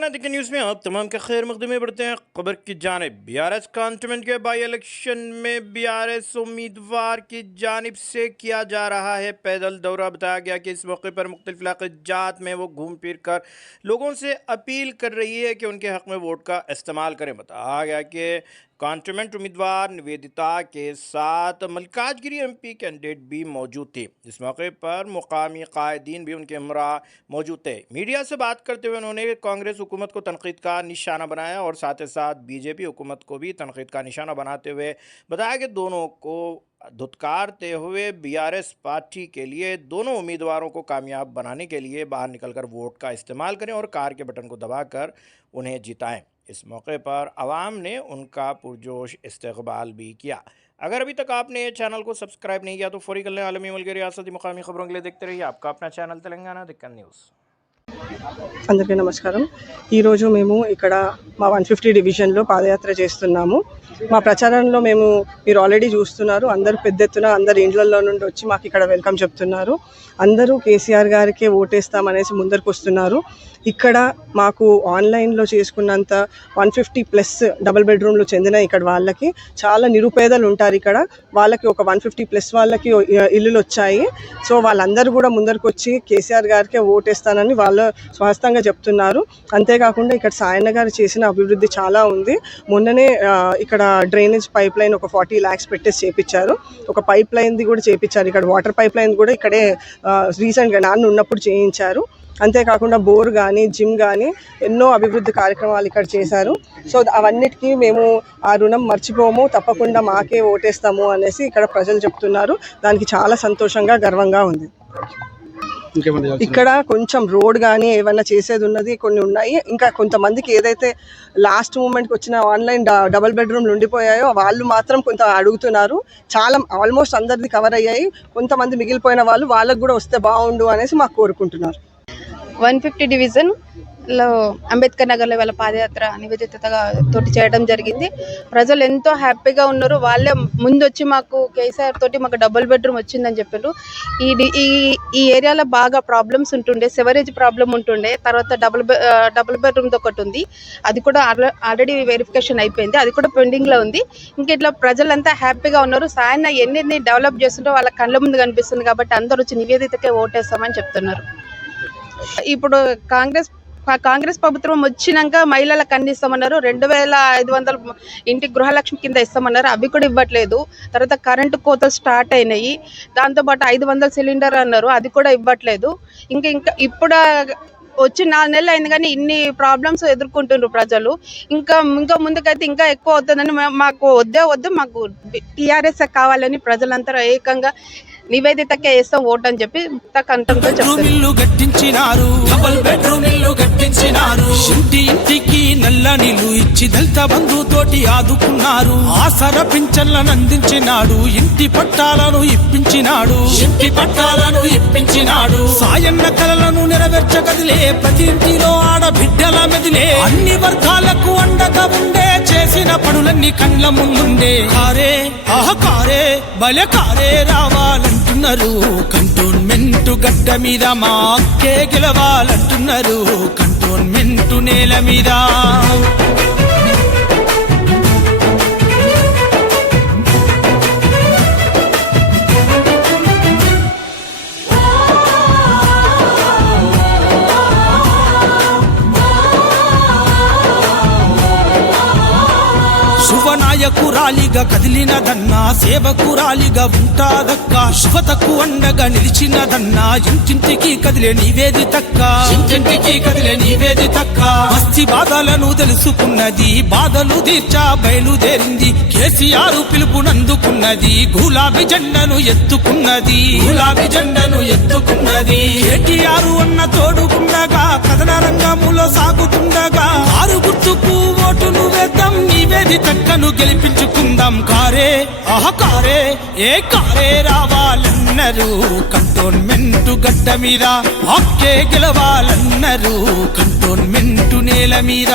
तेलंगाना दिक्कत न्यूज़ में आप तमाम के खैर मकदमे बढ़ते हैं खबर की जानिब। बीआरएस कांटोनमेंट के बाई इलेक्शन में बीआरएस उम्मीदवार की जानिब से किया जा रहा है पैदल दौरा। बताया गया कि इस मौके पर मुख्तलिफ इलाक़े जात में वो घूम फिर कर लोगों से अपील कर रही है कि उनके हक़ में वोट का इस्तेमाल करें। बताया गया कि कांटोनमेंट उम्मीदवार निवेदिता के साथ मल्काजगिरी एमपी कैंडिडेट भी मौजूद थे। इस मौके पर मुकामी कायदीन भी उनके हमरा मौजूद थे। मीडिया से बात करते हुए उन्होंने कांग्रेस हुकूमत को तनकीद का निशाना बनाया और साथ ही साथ बीजेपी हुकूमत को भी तनकीद का निशाना बनाते हुए बताया कि दोनों को धुतकारते हुए बीआरएस पार्टी के लिए दोनों उम्मीदवारों को कामयाब बनाने के लिए बाहर निकलकर वोट का इस्तेमाल करें और कार के बटन को दबाकर उन्हें जिताएं। इस मौके पर आवाम ने उनका पुरजोश इस्तकबाल भी किया। अगर अभी तक आपने चैनल को सब्सक्राइब नहीं किया तो फौरी कर लें। आलमी मुल्क रियासती मुकामी खबरों के लिए देखते रहिए आपका अपना चैनल तेलंगाना दिक्कत न्यूज़। అందరికీ నమస్కారం। ఈరోజు మేము ఇక్కడ మా 150 డివిజన్లో పాదయాత్ర చేస్తున్నాము. మా ప్రచారంలో మీరు ఆల్రెడీ చూస్తున్నారు, అందరూ పెద్ద ఎత్తున అందరు ఇండ్లలో నుండి వచ్చి మాకు ఇక్కడ వెల్కమ్ చెప్తున్నారు. అందరూ కేసీఆర్ గారికే ఓటేస్తామనేసి ముందరకు వస్తున్నారు. ఇక్కడ మాకు ఆన్లైన్లో చేసుకున్నంత 150+ డబుల్ బెడ్రూమ్లు చెందిన ఇక్కడ వాళ్ళకి చాలా నిరుపేదలు ఉంటారు. ఇక్కడ వాళ్ళకి ఒక 150+ వాళ్ళకి ఇల్లులు వచ్చాయి. సో వాళ్ళందరూ కూడా ముందరకు వచ్చి కేసీఆర్ గారికే ఓటేస్తానని వాళ్ళు స్పష్టంగా చెప్తున్నారు. అంతేకాకుండా ఇక్కడ సాయన్న గారు చేసిన అభివృద్ధి చాలా ఉంది. మొన్ననే ఇక్కడ డ్రైనేజ్ పైప్ లైన్ ఒక 40 lakhs పెట్టేసి చేపించారు. ఒక పైప్ లైన్ది కూడా చేపించారు. ఇక్కడ వాటర్ పైప్ లైన్ కూడా ఇక్కడే రీసెంట్గా నాన్న ఉన్నప్పుడు చేయించారు. అంతేకాకుండా బోర్ కానీ జిమ్ కానీ ఎన్నో అభివృద్ధి కార్యక్రమాలు ఇక్కడ చేశారు. సో అవన్నిటికీ మేము ఆ రుణం మర్చిపోము, తప్పకుండా మాకే ఓటేస్తాము అనేసి ఇక్కడ ప్రజలు చెప్తున్నారు. దానికి చాలా సంతోషంగా గర్వంగా ఉంది. ఇక్కడ కొంచెం రోడ్ కానీ ఏమన్నా చేసేది ఉన్నది కొన్ని ఉన్నాయి. ఇంకా కొంతమందికి ఏదైతే లాస్ట్ మూమెంట్కి వచ్చిన ఆన్లైన్ డబుల్ బెడ్రూమ్లు ఉండిపోయాయో వాళ్ళు మాత్రం కొంత అడుగుతున్నారు. చాలా ఆల్మోస్ట్ అందరిది కవర్ అయ్యాయి. కొంతమంది మిగిలిపోయిన వాళ్ళకు కూడా వస్తే బాగుండు అనేసి మాకు కోరుకుంటున్నారు. 150 డివిజన్లో అంబేద్కర్ నగర్లో వాళ్ళ పాదయాత్ర నివేదితగా తోటి చేయడం జరిగింది. ప్రజలు ఎంతో హ్యాపీగా ఉన్నారు. వాళ్ళే ముందు వచ్చి మాకు కేసీఆర్ తోటి మాకు డబుల్ బెడ్రూమ్ వచ్చిందని చెప్పారు. ఈ ఏరియాలో బాగా ప్రాబ్లమ్స్ ఉంటుండే, సెవరేజ్ ప్రాబ్లం ఉంటుండే. తర్వాత డబుల్ బెడ్రూమ్ది ఒకటి ఉంది, అది కూడా ఆల్రెడీ వెరిఫికేషన్ అయిపోయింది, అది కూడా పెండింగ్లో ఉంది. ఇంకా ఇట్లా ప్రజలంతా హ్యాపీగా ఉన్నారు. సాయన్న ఎన్ని డెవలప్ చేస్తుంటే వాళ్ళ కళ్ళ ముందు కనిపిస్తుంది కాబట్టి అందరూ వచ్చి నివేదితకే ఓటేస్తామని చెప్తున్నారు. ఇప్పుడు కాంగ్రెస్ ప్రభుత్వం వచ్చినాక మహిళలకు అన్ని ఇస్తామన్నారు. 2500 ఇంటికి గృహలక్ష్మి కింద ఇస్తామన్నారు, అవి కూడా ఇవ్వట్లేదు. తర్వాత కరెంటు కోతలు స్టార్ట్ అయినాయి. దాంతోపాటు 500 సిలిండర్ అన్నారు, అది కూడా ఇవ్వట్లేదు. ఇంకా ఇప్పుడు వచ్చి 4 నెలలు అయింది కానీ ఇన్ని ప్రాబ్లమ్స్ ఎదుర్కొంటున్నారు ప్రజలు. ఇంకా ముందుకైతే ఇంకా ఎక్కువ అవుతుందని మాకు వద్దు, మాకు టీఆర్ఎస్ కావాలని ప్రజలంతా ఏకంగా నివేదితకే వేస్తాం ఓటు అని చెప్పి కంటంతో ఇంటికి నల్ల నీళ్లు ఇచ్చి దళిత బంధుతోటి ఆదుకున్నారు. ఆసర పింఛన్లను అందించినాడు, ఇంటి పట్టాలను ఇప్పించినాడు. సాయన్న కలలను నెరవేర్చగదిలే, ప్రతి ఇంటిలో ఆడబిడ్డల మెదిలే. అన్ని వర్గాలకు అండగా ఉండే, చేసిన పనులన్నీ కండ్ల ముందుండే. కారే కారే బలె కారే రావాలంటున్నారు. కంటోన్మెంట్ గడ్డ మీద మా అక్కే గెలవాలంటున్నారు. కంటోన్మెంట్ నేల మీద శుభనాయకురాలిగా కదిలినదన్నా, సేవకురాలిగా ఉంటాదక్క. శుభతకు అండగా నిలిచినదన్నా, ఇంటింటికి కదిలే నివేదితక్క. మస్తి బాధలను తెలుసుకున్నది, బాధలు తీర్చా బయలుదేరింది. కేసీఆర్ పిలుపునందుకున్నది, గులాబీ జెండను ఎత్తుకున్నది. కేటీఆర్ అన్న తోడుకుండగా, కథన రంగములో సాగుతుండగా, ఆరు గుర్తుకు ఓటును వేద్దాం, నివేదితక్కను గెలిపించుకుందాం. కారే కారే రావాలన్నారు. కంటోన్మెంట్ గడ్డ మీద అక్కే గెలవాలన్నారు. కంటోన్మెంట్ నేల మీద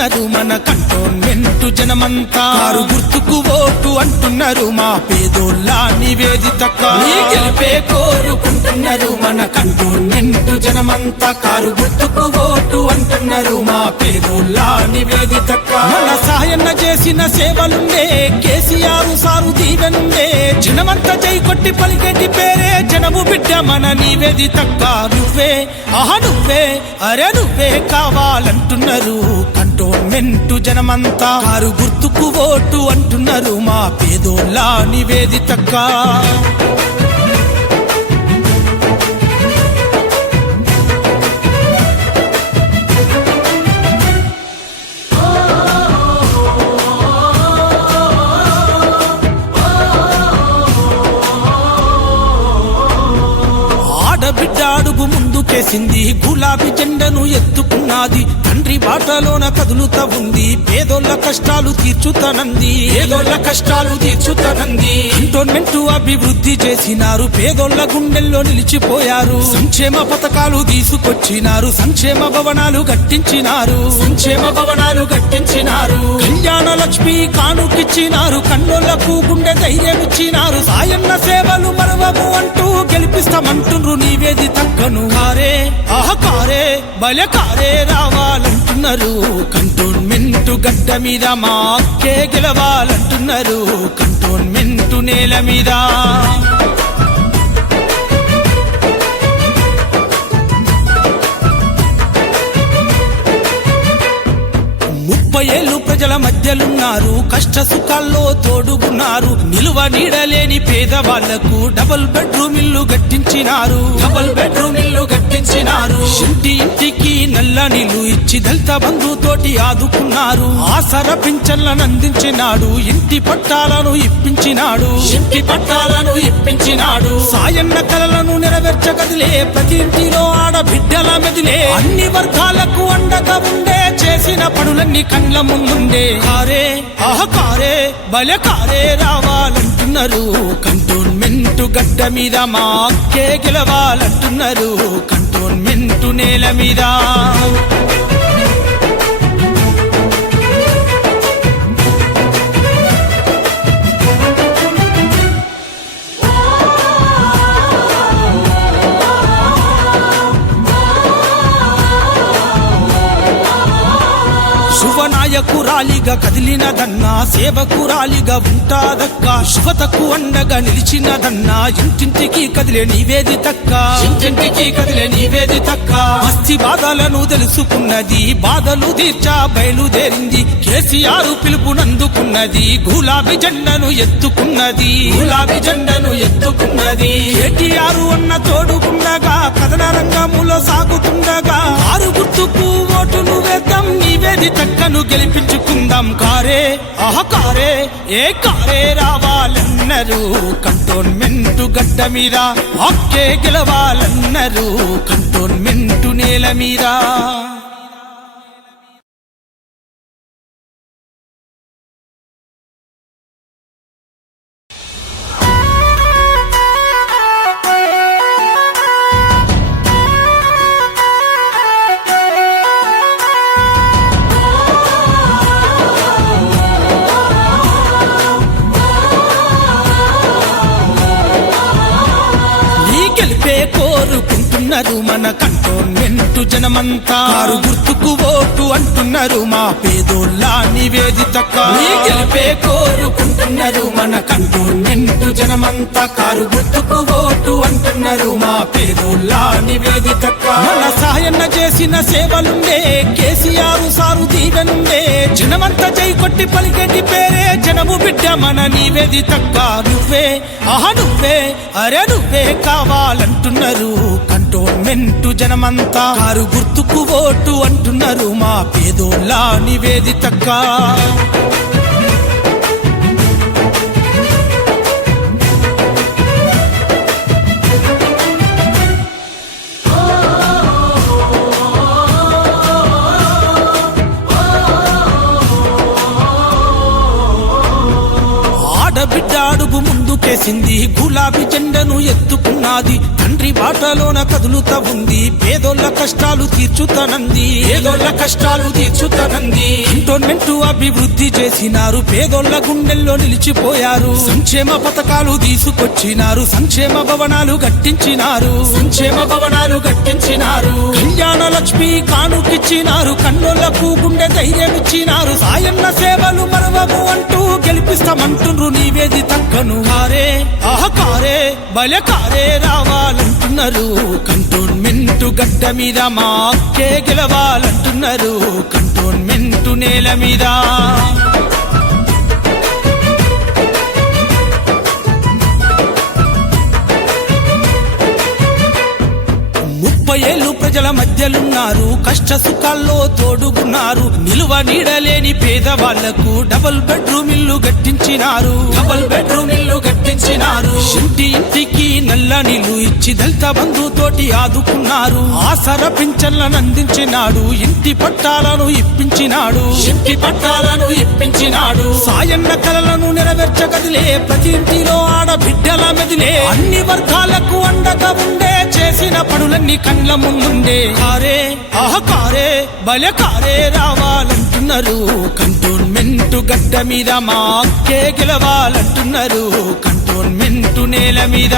అంటున్నారు మన కంటోన్మెంట్ జనమంతా కారు గుర్తుకు ఓటు అంటున్నారు మా పేదోళ్ళ నివేదితక్క నీ గెలిపే కోరుకుంటున్నారు మన కంటోన్మెంట్ జనమంతా కారు గుర్తుకు ఓటు అంటున్నారు మా పేదోళ్ళ నివేదితక్క మన సాయన్న చేసిన సేవలుండే కేసీఆర్ సారు దీవెనుండే జనమంతా జై కొట్టి పలికేటి పేరే జనము బిడ్డ మన నివేదితక్క నువ్వే నువ్వే అరే నువ్వే కావాలంటున్నారు కంటోన్మెంట్ జనమంతా కారు గుర్తుకు ఓటు అంటున్నారు మా పేదోళ్ళ నివేదితక్క బిడ్డ అడుగు ముందుకేసింది గులాబీ జెండను ఎత్తుకున్నది తండ్రి బాటలోన కదులుతా ఉంది పేదోళ్ళ కష్టాలు తీర్చుతానంది కంటోన్మెంట్ అభివృద్ధి చేసినారు పేదోళ్ళ గుండెల్లో నిలిచిపోయారు సంక్షేమ పథకాలు తీసుకొచ్చినారు సంక్షేమ భవనాలు కట్టించినారు కళ్యాణ లక్ష్మి కానుకిచ్చినారు కన్నోళ్లకు గుండె ధైర్యం ఇచ్చినారు సాయన్న సేవలు మరవము అంటూ గెలిపిస్తామంటుండ్రు నివేదితక్కను కారే కారే బలే కారే రావాలంటున్నారు కంటోన్మెంట్ గడ్డ మీద మా అక్కే గెలవాలంటున్నారు కంటోన్మెంట్ నేల మీద 30 ఏళ్ళు ప్రజల మధ్యలున్నారు కష్ట సుఖాల్లో తోడుగున్నారు నిలువ నీడలేని పేదవాళ్లకు డబుల్ బెడ్రూమ్ ఇల్లు కట్టించినారు ఇంటి ఇంటికి నల్ల నీళ్లు ఇచ్చి దళిత బంధు తోటి ఆదుకున్నారు ఆసర పింఛన్లను అందించినాడు ఇంటి పట్టాలను ఇప్పించినాడు సాయన్న కలలను నెరవేర్చగదిలే ప్రతి ఇంటిలో ఆడబిడ్డల మెదిలే అన్ని వర్గాలకు అండగా ఉండే చేసిన పనులన్నీ కండ్ల ముందుండే కారే కారే బలే కారే రావాలంటున్నారు కంటోన్మెంట్ గడ్డ మీద మా అక్కే గెలవాలంటున్నారు కంటోన్మెంట్ నేల మీద శుభనాయకురాలిగా కదిలినదన్నా సేవకురాలిగా ఉంటాదక్క శుభతకు అండగా నిలిచినదన్నా ఇంటింటికి కదిలే నివేదితక్క మస్తి బాధలను తెలుసుకున్నది బాధలు తీర్చా బయలుదేరింది కేసీఆర్ పిలుపునందుకున్నది గులాబీ జెండను ఎత్తుకున్నది కేటీఆర్ అన్న తోడుకుండగా కథన రంగములో సాగుతుండగా ఆరు గుర్తుకు ఓటును వేద్దాం నివేదితక్కను గెలిపించుకుందాం కారే కారే కారే రావాలన్నారు కంటోన్మెంట్ గడ్డ మీద అక్కే గెలవాలన్నారు కంటోన్మెంట్ నేల మీద కోరుకుంటున్నారు మన కంటోన్మెంట్ జనమంతా కారు గుర్తుకు ఓటు అంటున్నారు మా పేదోళ్ళ నివేదితక్క గెలిపే కోరుకుంటున్నారు మన కంటోన్మెంట్ జనమంతా కారు గుర్తుకు ఓటు అంటున్నారు మా పేదోళ్ళ నివేదితక్క మన సాయన్న చేసిన సేవలుండే కేసీఆర్ సారు దీవెనుండే జనమంతా జై కొట్టి పలికేటి పేరే జనము బిడ్డ మన నివేదితక్క నువ్వే నువ్వే అరే నువ్వే కావాలంటున్నారు కంటోన్మెంట్ జనమంతా కారు గుర్తుకు ఓటు అంటున్నారు మా పేదోళ్ళ నివేదితక్క బిడ్డ అడుగు ముందుకేసింది, గులాబీ జెండను ఎత్తుకున్నది, తండ్రి బాటలోన కదులుతా ఉంది, పేదోళ్ళ కష్టాలు తీర్చుతానంది, పేదోళ్ళ కష్టాలు తీర్చుతానంది. కంటోన్మెంట్ అభివృద్ధి చేసినారు, పేదోళ్ళ గుండెల్లో నిలిచిపోయారు, సంక్షేమ పథకాలు తీసుకొచ్చినారు, సంక్షేమ భవనాలు కట్టించినారు, సంక్షేమ భవనాలు కట్టించినారు. కళ్యాణ లక్ష్మి కానుకిచ్చినారు, కన్నోళ్లకు గుండె ధైర్యం ఇచ్చినారు, సాయన్న సేవలు మరవము అంటూ గెలిపిస్తామంటుండ్రు నివేదితక్కను. కారే కారే భలే కారే రావాలంటున్నారు, కంటోన్మెంట్ గడ్డ మీద మా అక్కే గెలవాలంటున్నారు, కంటోన్మెంట్ నేల మీద. 30 ఏళ్ళు ప్రజల మధ్యలున్నారు, కష్ట సుఖాల్లో తోడుగున్నారు, నిలువ నీడలేని పేదవాళ్లకు డబుల్ బెడ్రూమ్ ఇల్లు కట్టించినారు, డబుల్ బెడ్రూమ్ ఇల్లు కట్టించినారు. ఇంటి ఇంటికి నల్ల నీళ్లు ఇచ్చి దళిత బంధుతోటి ఆదుకున్నారు, ఆసర పింఛన్లను అందించినాడు, ఇంటి పట్టాలను ఇప్పించినాడు, ఇంటి పట్టాలను ఇప్పించినాడు. సాయన్న కలలను నెరవేర్చగదిలే, ప్రతి ఇంటిలో ఆడబిడ్డల మెదిలే, అన్ని వర్గాలకు అండగా ఉండే, చేసిన పనులన్నీ కండ్ల ముందుండే. కారే కారే భలే కారే రావాలంటున్నారు, కంటోన్మెంట్ గడ్డ మీద మా అక్కే గెలవాలంటున్నారు, కంటోన్మెంట్ నేల మీద.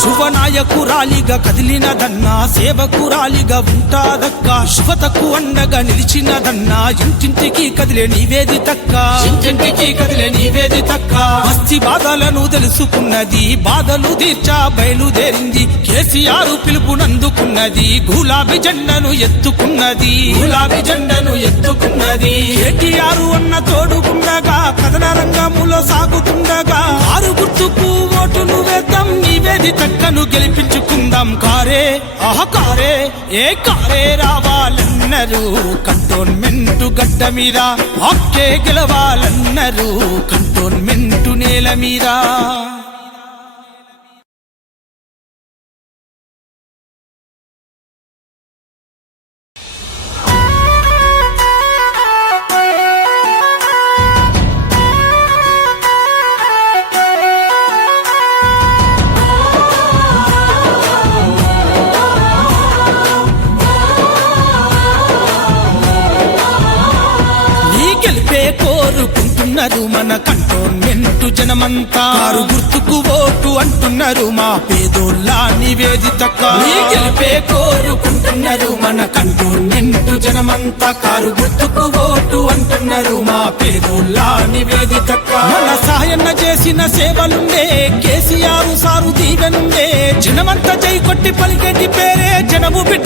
శుభనాయకురాలిగా కదిలినదన్నా, సేవకురాలిగా ఉంటాదక్క, శుభతకు అండగా నిలిచినదన్నా, ఇంటింటికి కదిలే నివేదితక్క, ఇంటింటికి కదిలే నివేదితక్క. మస్తి బాధలను తెలుసుకున్నది, బాధలు తీర్చా బయలుదేరింది, కేసీఆర్ పిలుపునందుకున్నది, గులాబీ జెండను ఎత్తుకున్నది, గులాబీ జెండను ఎత్తుకున్నది. కేటీఆర్ అన్న తోడుకుండగా, కథన రంగములో సాగుతుండగా, ఆరు గుర్తుకు ఓటును వేద్దాం, నివేదితక్కను గెలిపించుకుందాం. కారే కారే కారే రావాలన్నారు, కంటోన్మెంట్ గడ్డ మీద అక్కే గెలవాలన్నారు, కంటోన్మెంట్ నేల మీద. కోరుకుంటున్నారు మన కంటోన్మెంట్ జనమంతా, కారు గుర్తుకు ఓటు అంటున్నారు మా పేదోళ్ళ నివేదితక్క. గెలిపే కోరుకుంటున్నారు మన కంటోన్మెంట్ జనమంతా, కారు గుర్తుకు ఓటు అంటున్నారు మా పేదోళ్ళ నివేదితక్క. మన సాయన్న చేసిన సేవలుండే, కేసీఆర్ సారు దీవెనుండే, జనమంతా జై కొట్టి పలికేటి పేరే జనము బిడ్డ.